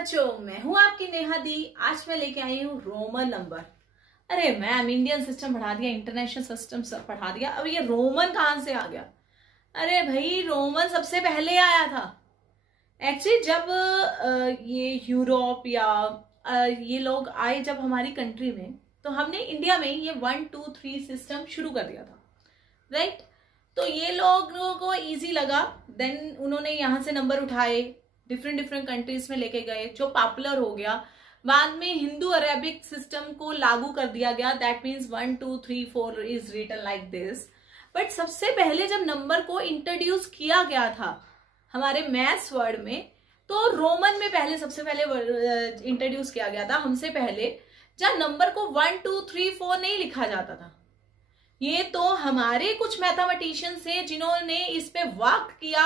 बच्चों, मैं हूं आपकी नेहा दी। आज मैं लेके आई हूं रोमन नंबर। अरे मैम, इंडियन सिस्टम पढ़ा दिया, इंटरनेशनल सिस्टम सब पढ़ा दिया, अब ये रोमन कहां से आ गया? अरे भाई, रोमन सबसे पहले आया था। एक्चुअली जब ये यूरोप या ये लोग आए जब हमारी कंट्री में, तो हमने इंडिया में ये 1 2 3 सिस्टम शुरू कर दिया था, राइट। तो ये लोगों को इजी लगा, देन उन्होंने यहाँ से नंबर उठाए, डिफरेंट डिफरेंट कंट्रीज में लेके गए, जो पॉपुलर हो गया। बाद में हिंदू अरेबिक सिस्टम को लागू कर दिया गया, that means 1 2 3 4 is written like this. But सबसे पहले जब नंबर को इंट्रोड्यूस किया गया था हमारे मैथ्स वर्ड में, तो रोमन में पहले सबसे पहले इंट्रोड्यूस किया गया था हमसे पहले, जब नंबर को 1 2 3 4 नहीं लिखा जाता था। ये तो हमारे कुछ मैथमेटिशियंस हैं जिन्होंने इस पे वर्क किया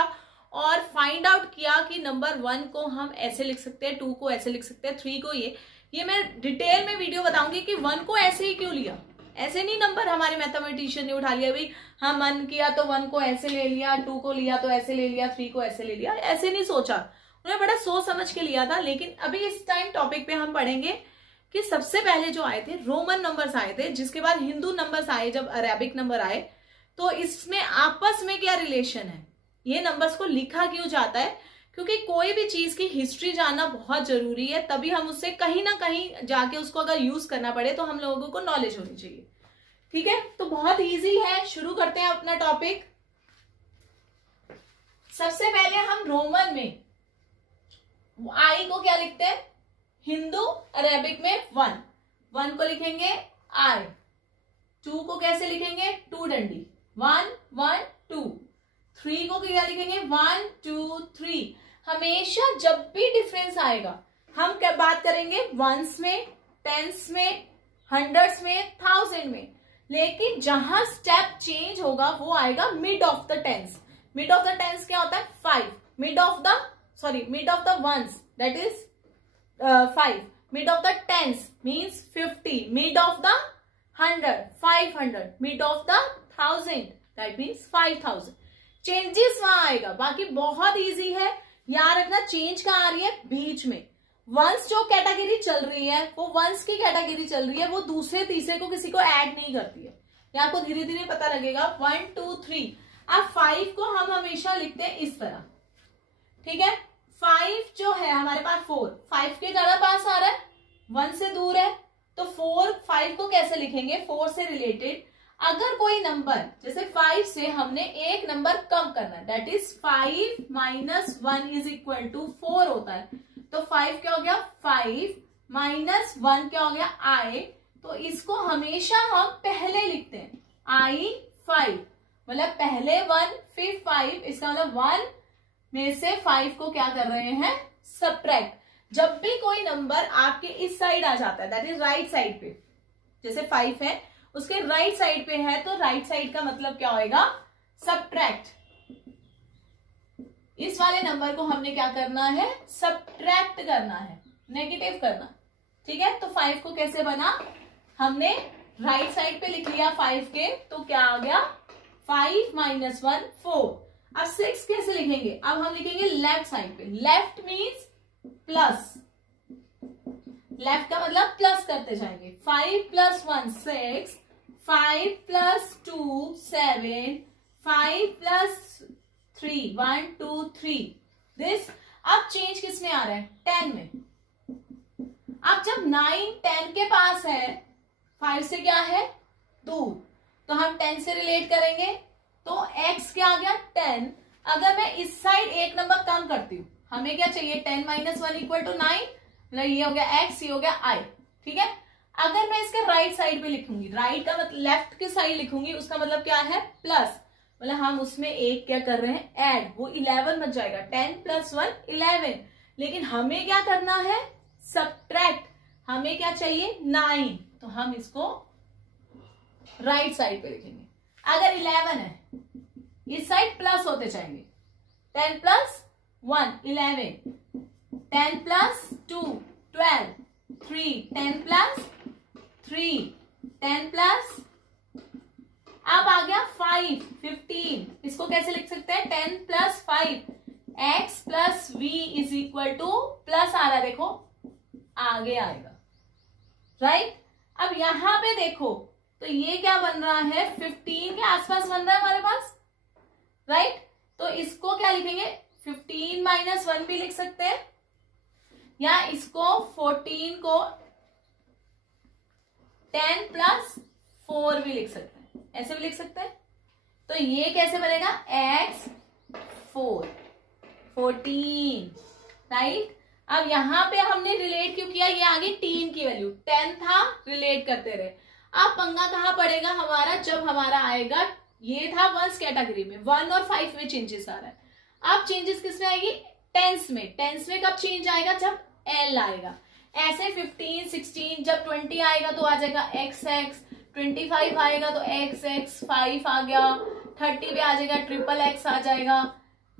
और फाइंड आउट किया कि नंबर 1 को हम ऐसे लिख सकते हैं, 2 को ऐसे लिख सकते हैं, 3 को ये मैं डिटेल में वीडियो बताऊंगी कि 1 को ऐसे ही क्यों लिया। ऐसे नहीं नंबर हमारे मैथमेटिशियन ने उठा लिया, भाई हाँ मन किया तो 1 को ऐसे ले लिया, 2 को लिया तो ऐसे ले लिया, 3 को ऐसे ले लिया। ऐसे नहीं सोचा, उन्होंने बड़ा सोच समझ के लिया था। लेकिन अभी इस टाइम टॉपिक पे हम पढ़ेंगे कि सबसे पहले जो आए थे रोमन नंबर्स आए थे, जिसके बाद हिंदू नंबर्स आए, जब अरेबिक नंबर आए, तो इसमें आपस में क्या रिलेशन है, ये नंबर्स को लिखा क्यों जाता है, क्योंकि कोई भी चीज की हिस्ट्री जानना बहुत जरूरी है, तभी हम उससे कहीं ना कहीं जाके उसको अगर यूज करना पड़े तो हम लोगों को नॉलेज होनी चाहिए। ठीक है, तो बहुत इजी है, शुरू करते हैं अपना टॉपिक। सबसे पहले हम रोमन में आई को क्या लिखते हैं, हिंदू अरेबिक में 1 को लिखेंगे आई, 2 को कैसे लिखेंगे, 2 डंडी, 1 1 2, 3 को क्या लिखेंगे, 1 2 3। हमेशा जब भी डिफरेंस आएगा हम क्या बात करेंगे, वंस में, टेंस में, हंड्रेड्स में, थाउजेंड में। लेकिन जहां स्टेप चेंज होगा वो आएगा mid of the tens. Mid of the tens क्या होता है, 5। Mid of the ones that is 5। Mid of the tens means 50। Mid of the 100 500। Mid of the 1000 that means 5000। Changes वहां आएगा, बाकी बहुत इजी है। याद रखना चेंज कहाँ आ रही है, बीच में। वंस जो कैटेगरी चल रही है वो वंस की कैटेगरी चल रही है, वो दूसरे तीसरे को किसी को ऐड नहीं करती है। ये आपको धीरे धीरे पता लगेगा। 1 2 3। अब 5 को हम हमेशा लिखते हैं इस तरह, ठीक है। 5 जो है हमारे पास 4, 5 के ज्यादा पास आ रहा है, 1 से दूर है, तो 4 5 को कैसे लिखेंगे, 4 से रिलेटेड। अगर कोई नंबर जैसे 5 से हमने एक नंबर कम करना है, that is 5 - 1 is equal to 4 होता है। तो 5 क्या हो गया, 5 - 1 क्या हो गया, आई। तो इसको हमेशा हम पहले लिखते हैं, आई 5, मतलब पहले 1 फिर 5। इसका मतलब 1 में से 5 को क्या कर रहे हैं, सबट्रैक्ट। जब भी कोई नंबर आपके इस साइड आ जाता है, दैट इज राइट साइड पे, जैसे 5 है उसके राइट साइड पे है, तो राइट साइड का मतलब क्या होएगा, सबट्रैक्ट। इस वाले नंबर को हमने क्या करना है, सबट्रैक्ट करना है, नेगेटिव करना। ठीक है, तो 5 को कैसे बना, हमने राइट साइड पे लिख लिया 5 के, तो क्या आ गया, 5 - 1 4। अब 6 कैसे लिखेंगे, अब हम लिखेंगे लेफ्ट साइड पे। लेफ्ट मीन्स प्लस, लेफ्ट का मतलब प्लस करते जाएंगे। 5 + 1 6, 5 + 2 7, 5 + 3 1 2 3 दिस। अब चेंज किस में आ रहा है, 10 में। अब जब 9 10 के पास है, 5 से क्या है, दूर, तो हम 10 से रिलेट करेंगे, तो x क्या आ गया, 10। अगर मैं इस साइड एक नंबर कम करती हूँ, हमें क्या चाहिए, 10 - 1 = 9, ये हो गया x, ये हो गया i। ठीक है, अगर मैं इसके राइट साइड पे लिखूंगी, राइट का मतलब लेफ्ट की साइड लिखूंगी, उसका मतलब क्या है, प्लस, मतलब हम उसमें एक क्या कर रहे हैं, ऐड, वो 11 बन जाएगा। 10 + 1 11। लेकिन हमें क्या करना है, सबट्रैक्ट। हमें क्या चाहिए, 9, तो हम इसको राइट साइड पे लिखेंगे। अगर 11 है, इस साइड प्लस होते जाएंगे, 10 + 1 11, 10 + 2 12, 3 10 + 3 10 + अब आ गया 5 15। इसको कैसे लिख सकते हैं, 10 + 5 x plus v is equal to plus आ रहा है, देखो आगे आएगा, राइट। अब यहां पे देखो तो ये क्या बन रहा है, 15 के आसपास बन रहा है हमारे पास, राइट। तो इसको क्या लिखेंगे, 15 माइनस 1 भी लिख सकते हैं, या इसको 14 को 10 प्लस 4 भी लिख सकते हैं, ऐसे भी लिख सकते हैं। तो ये कैसे बनेगा, x 4 14, राइट। अब यहां पे हमने रिलेट क्यों किया, ये आगे टीन की वैल्यू 10 था, रिलेट करते रहे। अब पंगा कहां पड़ेगा हमारा, जब हमारा आएगा, ये था वंस कैटेगरी में, 1 और 5 में चेंजेस आ रहा है। अब चेंजेस किसमें आएगी, टेंस में। टेंस में कब चेंज आएगा, जब एल आएगा। ऐसे 15 16 जब 20 आएगा तो आ जाएगा XX, 25 आएगा तो XX 5 आ गया, 30 पे आ जाएगा ट्रिपल X आ जाएगा,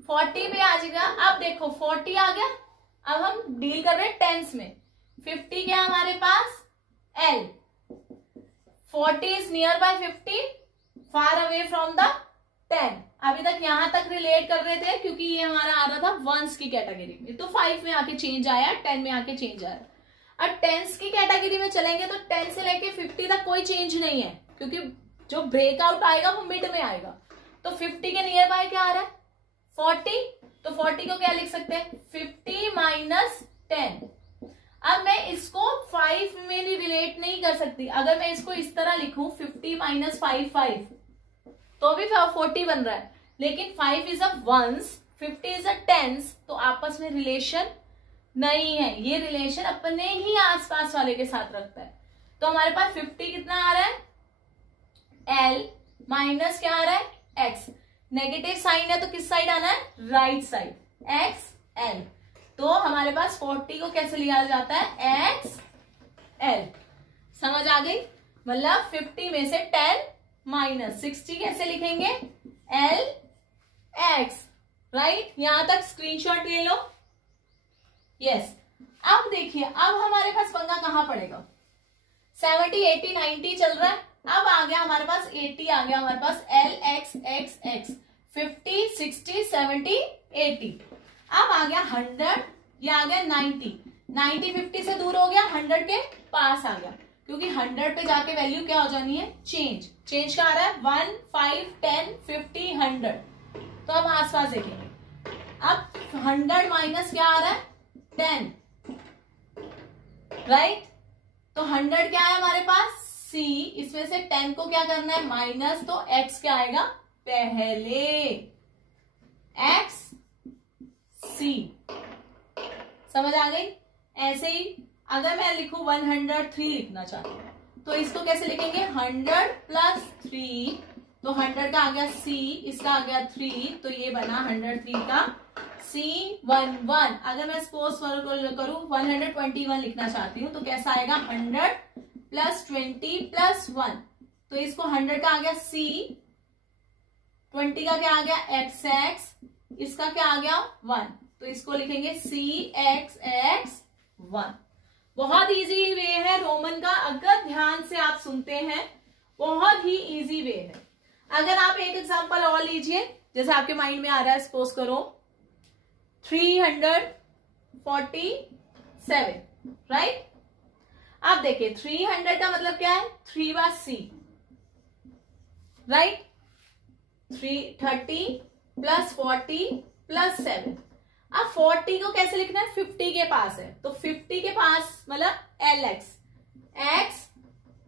40 पे आ जाएगा। अब देखो 40 आ गया, अब हम डील कर रहे हैं टेंस में। 50 क्या हमारे पास, L, 40 is near by 50, far away from the 10। अभी तक यहां तक रिलेट कर रहे थे क्योंकि ये हमारा आ रहा था वंस की कैटेगरी में, तो 5 में आके चेंज आया, 10 में आके चेंज आया। अब टेंस की कैटेगरी में चलेंगे तो 10 से लेके 50 तक कोई चेंज नहीं है, क्योंकि जो ब्रेकआउट आएगा वो मिड में आएगा। तो 50 के नियर बाय क्या आ रहा है, 40, तो 40 को क्या लिख सकते हैं, 50 माइनस 10। अब मैं इसको 5 में रिलेट नहीं कर सकती, अगर मैं इसको इस तरह लिखूं 50 माइनस 5 5, तो भी 40 बन रहा है, लेकिन 5 is a ones, 50 is a tens, तो आपस में रिलेशन नहीं है। ये रिलेशन अपने ही आसपास वाले के साथ रखता है। तो हमारे पास 50 कितना आ रहा है, L माइनस क्या आ रहा है, X। नेगेटिव साइन है तो किस साइड आना है, राइट साइड, X L। तो हमारे पास 40 को कैसे लिया जाता है, X L। समझ आ गई, मतलब 50 में से 10 माइनस 60 कैसे लिखेंगे, L X, राइट। यहां तक स्क्रीनशॉट ले लो, यस। अब देखिए, अब हमारे पास पंगा कहां पड़ेगा, 70 80 90 चल रहा है। अब आ गया हमारे पास 80, आ गया हमारे पास L X X X, 50 60 70 80। अब आ गया 100, ये आ गया 90 90 50 से दूर हो गया, 100 के पास आ गया, क्योंकि 100 पे जाके वैल्यू क्या हो जानी है, चेंज। चेंज क्या आ रहा है, 1 5 10 50 100। तो अब आसपास देखेंगे, अब 100 माइनस क्या आ रहा है, 10, राइट। तो 100 क्या है हमारे पास, C, इसमें से 10 को क्या करना है, माइनस, तो X क्या आएगा, पहले X C। समझ आ गई। ऐसे ही अगर मैं लिखूं 103 लिखना चाहती हूं तो इसको कैसे लिखेंगे, 100 प्लस 3, तो 100 का आ गया C, इसका आ गया 3, तो ये बना 103 का C11। अगर मैं सपोज करूं 121 लिखना चाहती हूं तो कैसा आएगा, 100 प्लस 20 प्लस 1, तो इसको 100 का आ गया C, 20 का क्या आ गया XX, इसका क्या आ गया 1, तो इसको लिखेंगे CXX1। बहुत इजी वे है रोमन का, अगर ध्यान से आप सुनते हैं, बहुत ही इजी वे है। अगर आप एक एग्जांपल और लीजिए, जैसे आपके माइंड में आ रहा है, सपोज करो 347, राइट। अब देखिए 300 का मतलब क्या है, 3 बार C, राइट। 330 plus 40 plus 7। अब 40 को कैसे लिखना है, 50 के पास है, तो 50 के पास मतलब LX X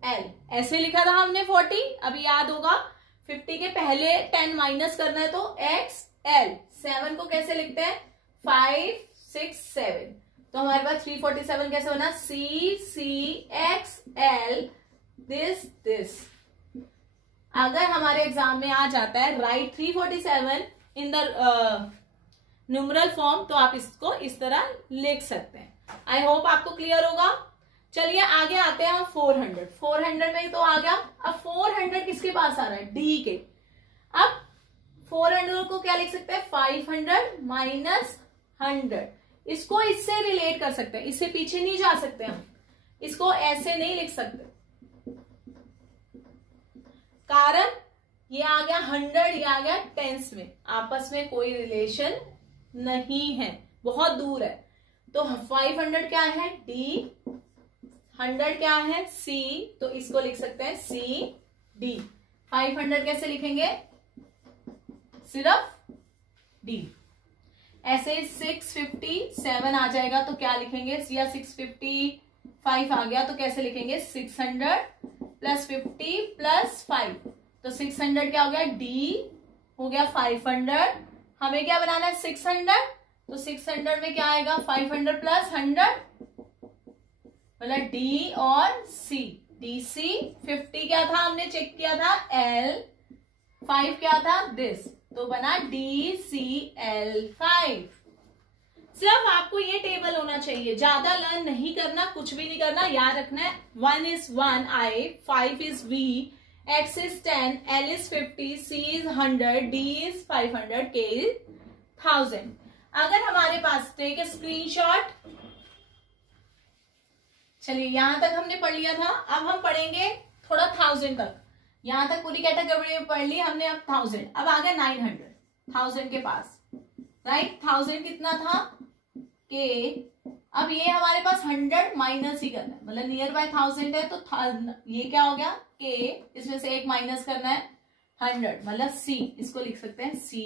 L, ऐसे लिखा था हमने 40, अभी याद होगा। 50 के पहले 10 माइनस करना है तो X L। 7 को कैसे लिखते हैं, 5 6 7, तो हमारे पास 347 कैसे बना, C C X L this. अगर हमारे एग्जाम में आ जाता है right 347 in the numeral form, तो आप इसको इस तरह लिख सकते हैं। आई होप आपको क्लियर होगा। चलिए आगे आते हैं हम 400। 400 में तो आ गया। अब 400 किसके पास आ रहा है, D के। अब 400 को क्या लिख सकते हैं, 500 माइनस 100। इसको इससे रिलेट कर सकते हैं, इससे पीछे नहीं जा सकते हम, इसको ऐसे नहीं लिख सकते, कारण ये आ गया 100, ये आ गया टेंस में, आपस में कोई रिलेशन नहीं है, बहुत दूर है। तो 500 क्या है D, 100 क्या है C, तो इसको लिख सकते हैं CD। 500 कैसे लिखेंगे, सिर्फ D। ऐसे 657 आ जाएगा तो क्या लिखेंगे, या 655 आ गया तो कैसे लिखेंगे, 600 प्लस 50 प्लस 5, तो 600 क्या हो गया D हो गया 500। हमें क्या बनाना है 600, तो 600 में क्या आएगा 500 प्लस 100 मतलब D और C, DC। 50 क्या था हमने चेक किया था L, 5 क्या था दिस, तो बना DCl5। सिर्फ आपको ये टेबल होना चाहिए, ज्यादा लर्न नहीं करना, कुछ भी नहीं करना, याद रखना है 1 is 1 I, 5 is V, X is 10, L is 50, C is 100, D is 500, K is 1000। अगर हमारे पास टेक स्क्रीनशॉट, चलिए यहां तक हमने पढ़ लिया था, अब हम पढ़ेंगे थोड़ा 1000 तक। यहां तक पूरी कैटेगरी पढ़ ली हमने, अब 1000, अब आ गया 900, 1000 के पास, राइट। 1000 कितना था K, अब ये हमारे पास 100 माइनस ही करना है, मतलब नियर बाय 1000 है तो ये क्या हो गया K, इसमें से एक माइनस करना है 100 मतलब C, इसको लिख सकते हैं C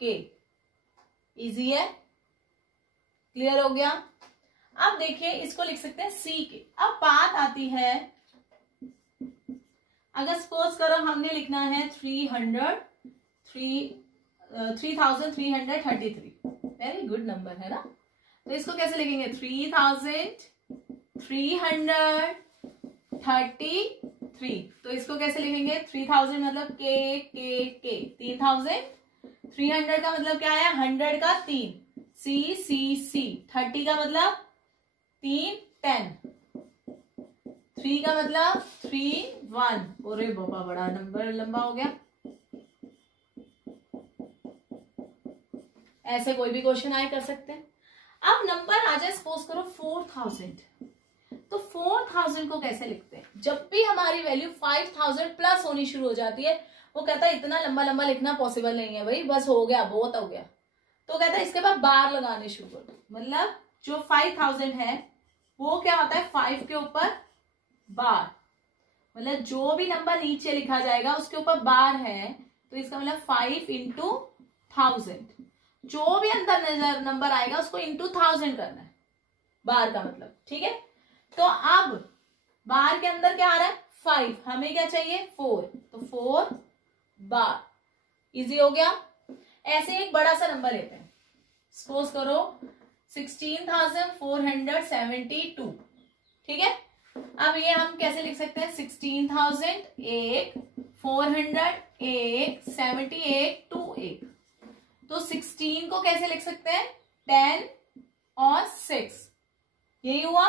K। इजी है, क्लियर हो गया। अब देखिए इसको लिख सकते हैं C K। अब बात आती है, अगर सपोज करो हमने लिखना है 3333, वेरी गुड नंबर है ना, तो इसको कैसे लिखेंगे 3333, तो इसको कैसे लिखेंगे 3000 मतलब K K K, 3000, 300 का मतलब क्या है 100 का 3, C C C, 30 का मतलब 3 10, 3 का मतलब 3 1, अरे बाबा बड़ा नंबर लंबा हो गया। ऐसे कोई भी क्वेश्चन आए कर सकते हैं। अब नंबर आ जाए सपोज करो 4000, तो 4000 को कैसे लिखते हैं, जब भी हमारी वैल्यू 5000 प्लस होनी शुरू हो जाती है, वो कहता है इतना लंबा लंबा लिखना पॉसिबल नहीं है भाई, बस हो गया बहुत हो गया, तो कहता है इसके बाद बार लगाने शुरू कर दो, मतलब जो 5000 है वो क्या होता है 5 के ऊपर बार, मतलब जो भी नंबर नीचे लिखा जाएगा उसके ऊपर बार है, तो इसका मतलब 5 इंटू 1000, जो भी अंदर नंबर आएगा उसको इंटू 1000 करना है, बार का मतलब, ठीक है। तो अब बार के अंदर क्या आ रहा है 5, हमें क्या चाहिए 4, तो 4 बार, इजी हो गया। ऐसे एक बड़ा सा नंबर लेते हैं, सपोज करो 16472, ठीक है। अब ये हम कैसे लिख सकते हैं 16000 1 400 1 78 2 1, तो 16 को कैसे लिख सकते हैं 10 और 6, यही हुआ।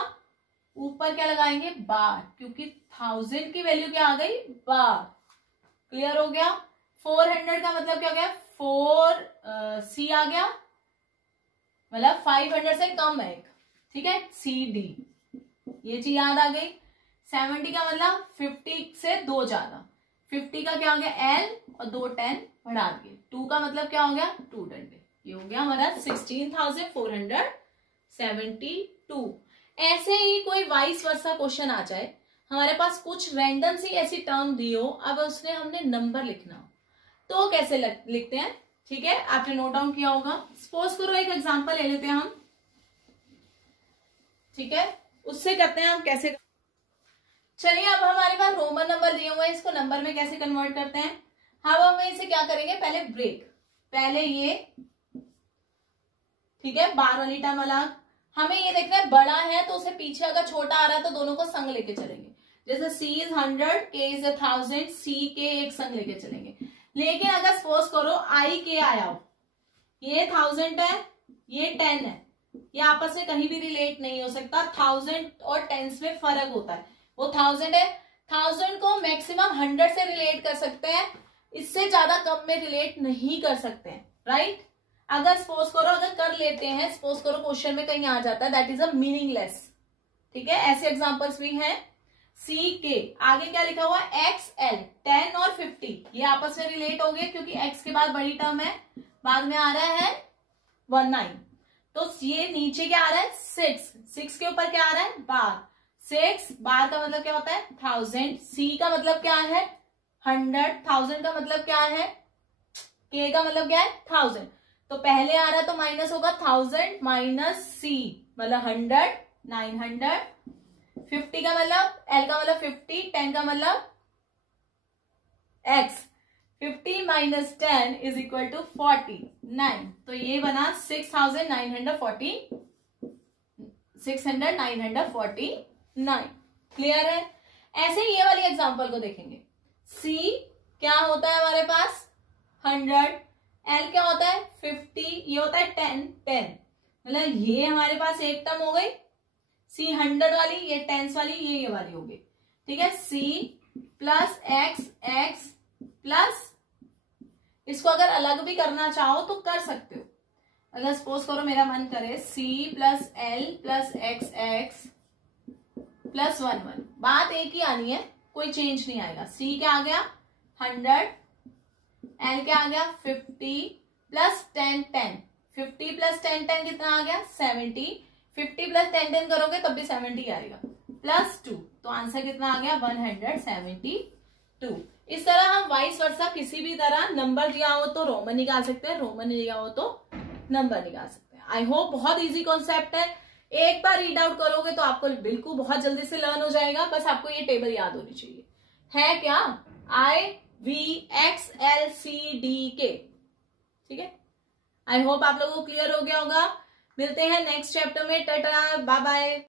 ऊपर क्या लगाएंगे बार, क्योंकि 1000 की वैल्यू क्या आ गई बार, क्लियर हो गया। 400 का मतलब क्या हो गया 4 C आ गया, मतलब 500 से कम है एक, ठीक है CD, ये चीज याद आ गई। 70 का मतलब 50 से 2 ज्यादा, 50 का क्या हो गया L और 2 10 बढ़ा दिए, 2 का मतलब क्या हो गया 2 डंडे, ये हो गया हमारा 16472। ऐसे ही कोई वाइस वर्सा क्वेश्चन आ जाए, हमारे पास कुछ रैंडम सी ऐसी टर्म दी हो, अब उसने हमने नंबर लिखना हो, तो कैसे लिखते हैं, ठीक है आपने नोट डाउन किया होगा। सपोज करो एक एग्जांपल ले लेते हैं हम, ठीक है, उससे करते हैं हम कैसे। चलिए अब हमारे पास रोमन नंबर दिए हुए हैं, इसको नंबर में कैसे कन्वर्ट करते हैं। अब हम इसे क्या करेंगे, पहले ब्रेक, पहले ये, ठीक है बार वाली टर्म अलग, हमें ये देखना है बड़ा है तो उसे पीछे अगर छोटा आ रहा है तो दोनों को संग लेके चलेंगे, जैसे C is 100 K is 1000, C K एक संग लेके चलेंगे। लेकिन अगर सपोज करो I K आया हो, ये 1000 है ये 10 है, ये आपस में कहीं भी रिलेट नहीं हो सकता, 1000 और 10 में फर्क होता है, वो 1000 है, 1000 को मैक्सिमम 100 से रिलेट कर सकते हैं, इससे ज्यादा कम में रिलेट नहीं कर सकते हैं, राइट। अगर सपोज करो अगर कर लेते हैं, सपोज करो क्वेश्चन में कहीं आ जाता है, दैट इज अ मीनिंगलेस, ठीक है ऐसे एग्जांपल्स भी हैं। C K आगे क्या लिखा हुआ X L, 10 और 50 ये आपस में रिलेट हो गए, क्योंकि X के बाद बड़ी टर्म है, बाद में आ रहा है 9। तो ये नीचे क्या आ रहा है 6 के ऊपर क्या आ रहा है बार। 6 बार का मतलब क्या होता है 1000। सी का मतलब क्या है 100। 1000 का मतलब क्या है के का मतलब क्या है 1000। तो पहले आ रहा है तो माइनस होगा 1000 माइनस सी मतलब 100 900। 50 का मतलब एल का मतलब 50। 10 का मतलब X. 50 minus 10 is equal to 49। तो ये बना 6,949। क्लियर है। ऐसे ये वाली एग्जांपल को देखेंगे। सी क्या होता है हमारे पास 100। एल क्या होता है 50। ये होता है 10 मतलब ये हमारे पास एक टर्म हो गई। सी 100 वाली, ये टेंस वाली, ये वाली हो गई। ठीक है। सी प्लस एक्स प्लस, इसको अगर अलग भी करना चाहो तो कर सकते हो। अगर सपोज करो मेरा मन करे C plus L plus X plus 1 बात एक ही आनी है, कोई चेंज नहीं आएगा। सी क्या आ गया 100, एल क्या आ गया 50 प्लस 10 50 प्लस 10 कितना आ गया 70। 50 प्लस 10 करोगे तब भी 70 आएगा प्लस 2। तो आंसर कितना आ गया 172। इस तरह हम वाइस वर्सा किसी भी तरह नंबर दिया हो तो रोमन निकाल सकते हैं, रोमन दिया हो तो नंबर निकाल सकते हैं। आई होप बहुत इजी कॉन्सेप्ट है। एक बार रीड आउट करोगे तो आपको बिल्कुल बहुत जल्दी से लर्न हो जाएगा। बस आपको ये टेबल याद होनी चाहिए। है क्या IVXLCDK। ठीक है। आई होप आप लोगों को क्लियर हो गया होगा। मिलते हैं नेक्स्ट चैप्टर में। Tata bye bye.